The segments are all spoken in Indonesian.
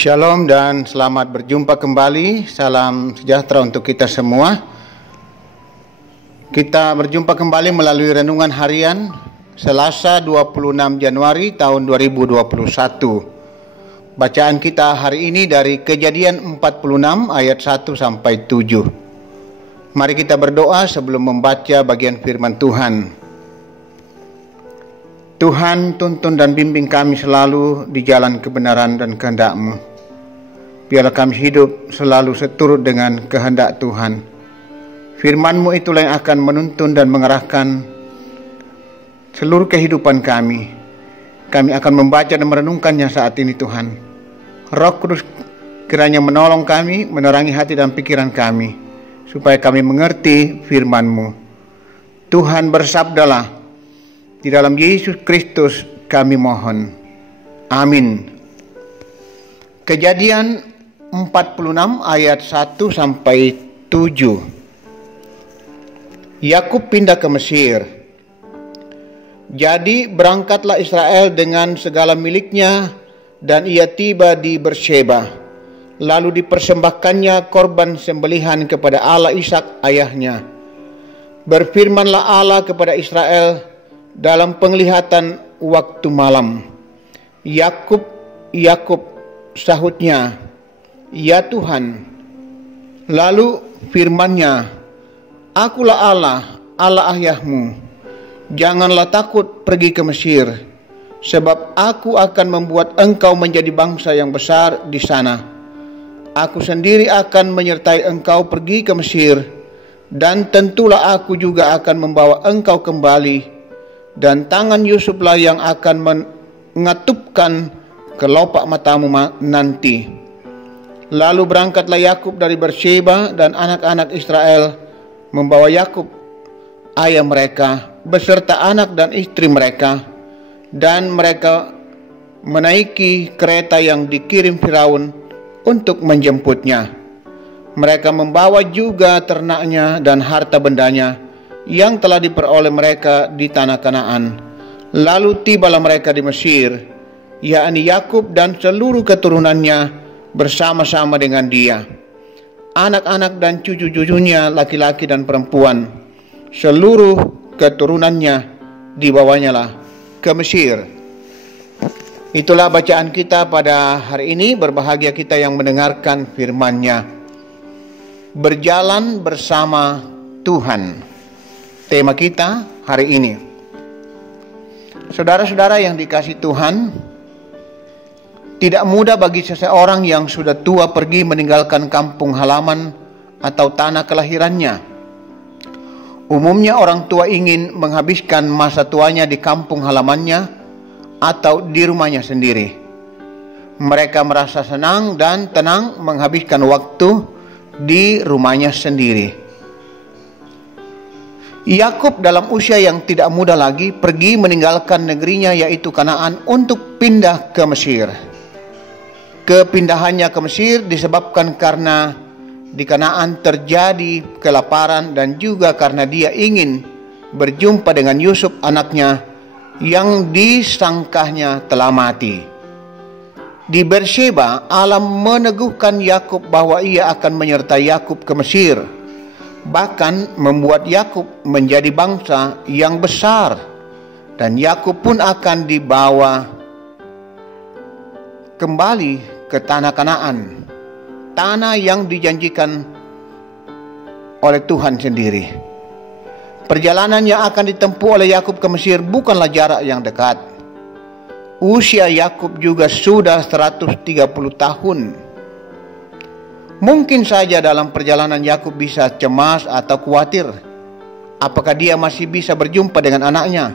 Shalom dan selamat berjumpa kembali. Salam sejahtera untuk kita semua. Kita berjumpa kembali melalui renungan harian Selasa 26 Januari tahun 2021. Bacaan kita hari ini dari Kejadian 46 ayat 1 sampai 7. Mari kita berdoa sebelum membaca bagian firman Tuhan. Tuhan, tuntun dan bimbing kami selalu di jalan kebenaran dan kehendak-Mu. Biarlah kami hidup selalu seturut dengan kehendak Tuhan. Firman-Mu itulah yang akan menuntun dan mengarahkan seluruh kehidupan kami. Kami akan membaca dan merenungkannya saat ini, Tuhan. Roh Kudus kiranya menolong kami, menerangi hati dan pikiran kami, supaya kami mengerti firman-Mu. Tuhan, bersabdalah. Di dalam Yesus Kristus kami mohon. Amin. Kejadian 46 ayat 1 sampai 7. Yakub pindah ke Mesir. Jadi berangkatlah Israel dengan segala miliknya dan ia tiba di Beersheba. Lalu dipersembahkannya korban sembelihan kepada Allah Ishak ayahnya. Berfirmanlah Allah kepada Israel dalam penglihatan waktu malam. Yakub, Yakub, sahutnya, ya Tuhan. Lalu firman-Nya, akulah Allah, Allah ayahmu. Janganlah takut pergi ke Mesir, sebab aku akan membuat engkau menjadi bangsa yang besar di sana. Aku sendiri akan menyertai engkau pergi ke Mesir, dan tentulah aku juga akan membawa engkau kembali, dan tangan Yusuflah yang akan mengatupkan kelopak matamu nanti. Lalu berangkatlah Yakub dari Beersheba, dan anak-anak Israel membawa Yakub ayah mereka beserta anak dan istri mereka, dan mereka menaiki kereta yang dikirim Firaun untuk menjemputnya. Mereka membawa juga ternaknya dan harta bendanya yang telah diperoleh mereka di tanah Kanaan. Lalu tibalah mereka di Mesir, yakni Yakub dan seluruh keturunannya bersama-sama dengan dia, anak-anak dan cucu-cucunya laki-laki dan perempuan, seluruh keturunannya dibawanya lah ke Mesir. Itulah bacaan kita pada hari ini. Berbahagia kita yang mendengarkan firman-Nya. Berjalan bersama Tuhan, tema kita hari ini. Saudara-saudara yang dikasihi Tuhan, tidak mudah bagi seseorang yang sudah tua pergi meninggalkan kampung halaman atau tanah kelahirannya. Umumnya orang tua ingin menghabiskan masa tuanya di kampung halamannya atau di rumahnya sendiri. Mereka merasa senang dan tenang menghabiskan waktu di rumahnya sendiri. Yakub dalam usia yang tidak muda lagi pergi meninggalkan negerinya yaitu Kanaan untuk pindah ke Mesir. Kepindahannya ke Mesir disebabkan karena di Kanaan terjadi kelaparan dan juga karena dia ingin berjumpa dengan Yusuf anaknya yang disangkanya telah mati. Di Beersheba, Allah meneguhkan Yakub bahwa ia akan menyertai Yakub ke Mesir, bahkan membuat Yakub menjadi bangsa yang besar, dan Yakub pun akan dibawa kembali ke tanah Kanaan, tanah yang dijanjikan oleh Tuhan sendiri. Perjalanan yang akan ditempuh oleh Yakub ke Mesir bukanlah jarak yang dekat. Usia Yakub juga sudah 130 tahun. Mungkin saja dalam perjalanan Yakub bisa cemas atau khawatir. Apakah dia masih bisa berjumpa dengan anaknya?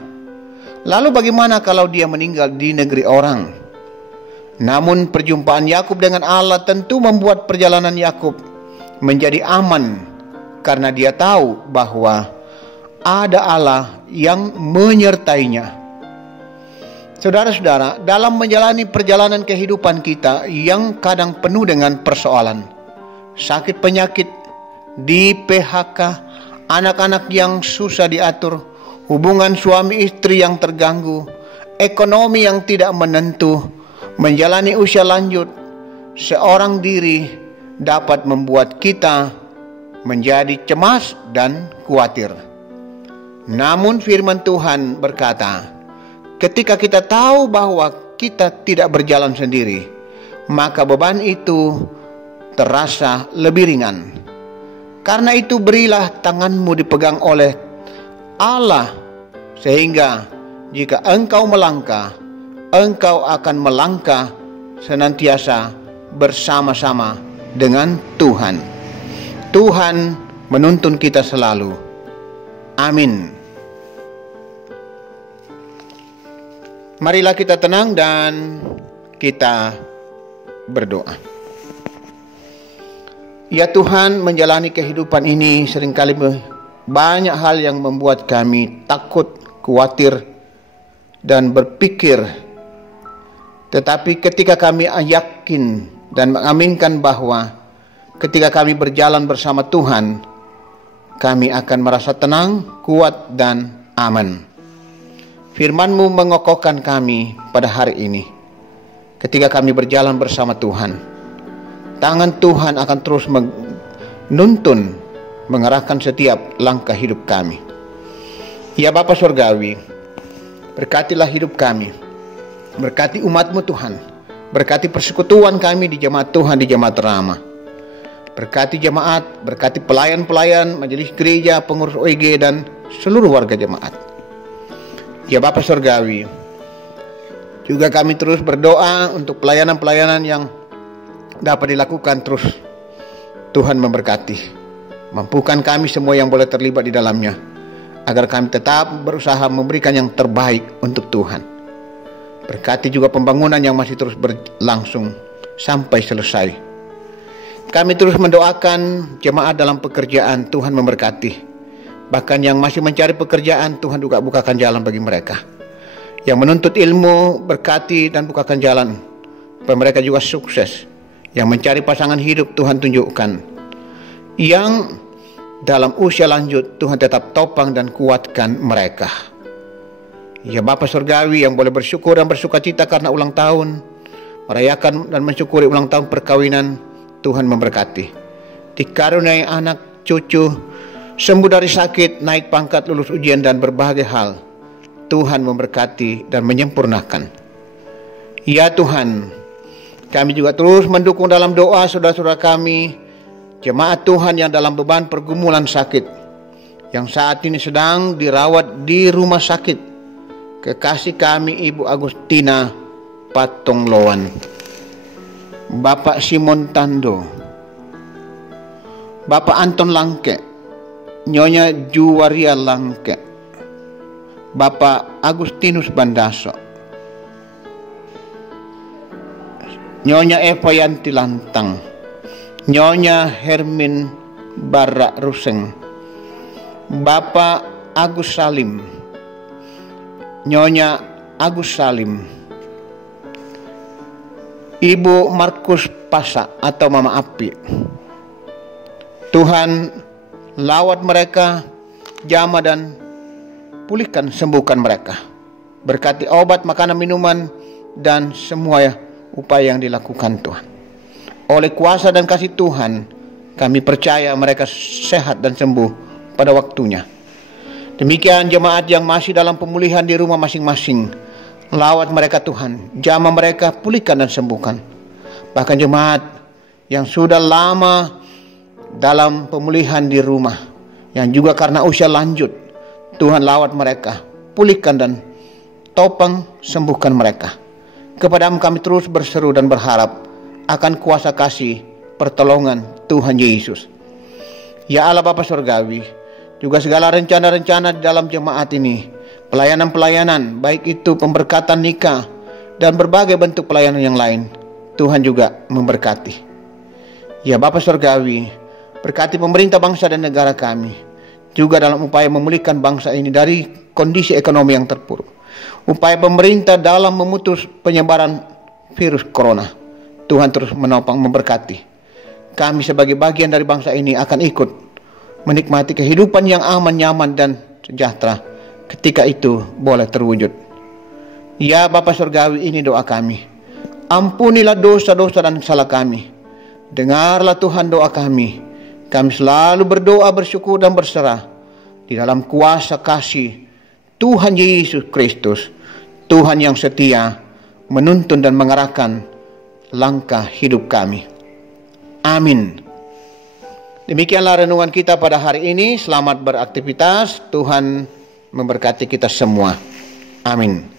Lalu bagaimana kalau dia meninggal di negeri orang? Namun perjumpaan Yakub dengan Allah tentu membuat perjalanan Yakub menjadi aman, karena dia tahu bahwa ada Allah yang menyertainya. Saudara-saudara, dalam menjalani perjalanan kehidupan kita yang kadang penuh dengan persoalan, sakit penyakit, di PHK, anak-anak yang susah diatur, hubungan suami istri yang terganggu, ekonomi yang tidak menentu, menjalani usia lanjut, seorang diri dapat membuat kita menjadi cemas dan khawatir. Namun firman Tuhan berkata, ketika kita tahu bahwa kita tidak berjalan sendiri, maka beban itu terasa lebih ringan. Karena itu berilah tanganmu dipegang oleh Allah, sehingga jika engkau melangkah, engkau akan melangkah senantiasa bersama-sama dengan Tuhan. Tuhan menuntun kita selalu. Amin. Marilah kita tenang dan kita berdoa. Ya Tuhan, menjalani kehidupan ini seringkali banyak hal yang membuat kami takut, khawatir, dan berpikir. Tetapi ketika kami yakin dan mengaminkan bahwa ketika kami berjalan bersama Tuhan, kami akan merasa tenang, kuat, dan aman. Firman-Mu mengokohkan kami pada hari ini. Ketika kami berjalan bersama Tuhan, tangan Tuhan akan terus menuntun, mengarahkan setiap langkah hidup kami. Ya Bapa Surgawi, berkatilah hidup kami, berkati umat-Mu Tuhan, berkati persekutuan kami di jemaat Tuhan, di jemaat Rama. Berkati jemaat, berkati pelayan-pelayan, majelis gereja, pengurus OIG, dan seluruh warga jemaat. Ya Bapa Surgawi, juga kami terus berdoa untuk pelayanan-pelayanan yang dapat dilakukan terus. Tuhan memberkati, mampukan kami semua yang boleh terlibat di dalamnya, agar kami tetap berusaha memberikan yang terbaik untuk Tuhan. Berkati juga pembangunan yang masih terus berlangsung sampai selesai. Kami terus mendoakan jemaat dalam pekerjaan, Tuhan memberkati. Bahkan yang masih mencari pekerjaan, Tuhan juga bukakan jalan bagi mereka. Yang menuntut ilmu, berkati dan bukakan jalan supaya mereka juga sukses. Yang mencari pasangan hidup, Tuhan tunjukkan. Yang dalam usia lanjut, Tuhan tetap topang dan kuatkan mereka. Ya Bapa Surgawi, yang boleh bersyukur dan bersukacita karena ulang tahun, merayakan dan mensyukuri ulang tahun perkawinan, Tuhan memberkati. Dikaruniai anak, cucu, sembuh dari sakit, naik pangkat, lulus ujian, dan berbagai hal. Tuhan memberkati dan menyempurnakan. Ya Tuhan, kami juga terus mendukung dalam doa saudara-saudara kami, jemaat Tuhan yang dalam beban pergumulan sakit, yang saat ini sedang dirawat di rumah sakit. Kekasih kami Ibu Agustina Patongloan, Bapak Simon Tando, Bapak Anton Langke, Nyonya Juwaria Langke, Bapak Agustinus Bandaso, Nyonya Eva Yanti Lantang, Nyonya Hermin Barak Ruseng, Bapak Agus Salim, Nyonya Agus Salim, Ibu Markus Pasa atau Mama Api. Tuhan lawat mereka, jamah dan pulihkan, sembuhkan mereka. Berkati obat, makanan, minuman, dan semua upaya yang dilakukan Tuhan. Oleh kuasa dan kasih Tuhan, kami percaya mereka sehat dan sembuh pada waktunya. Demikian jemaat yang masih dalam pemulihan di rumah masing-masing, lawat mereka Tuhan, jamah mereka, pulihkan dan sembuhkan. Bahkan jemaat yang sudah lama dalam pemulihan di rumah, yang juga karena usia lanjut, Tuhan lawat mereka, pulihkan dan topang, sembuhkan mereka. Kepada-Mu kami terus berseru dan berharap akan kuasa kasih pertolongan Tuhan Yesus. Ya Allah Bapa Surgawi, juga segala rencana-rencana di dalam jemaat ini, pelayanan-pelayanan, baik itu pemberkatan nikah dan berbagai bentuk pelayanan yang lain, Tuhan juga memberkati. Ya Bapa Surgawi, berkati pemerintah bangsa dan negara kami, juga dalam upaya memulihkan bangsa ini dari kondisi ekonomi yang terpuruk. Upaya pemerintah dalam memutus penyebaran virus corona, Tuhan terus menopang, memberkati. Kami sebagai bagian dari bangsa ini akan ikut menikmati kehidupan yang aman, nyaman, dan sejahtera ketika itu boleh terwujud. Ya Bapa Surgawi, ini doa kami. Ampunilah dosa-dosa dan salah kami. Dengarlah Tuhan doa kami. Kami selalu berdoa, bersyukur dan berserah di dalam kuasa kasih Tuhan Yesus Kristus, Tuhan yang setia, menuntun dan mengarahkan langkah hidup kami. Amin. Demikianlah renungan kita pada hari ini. Selamat beraktivitas. Tuhan memberkati kita semua. Amin.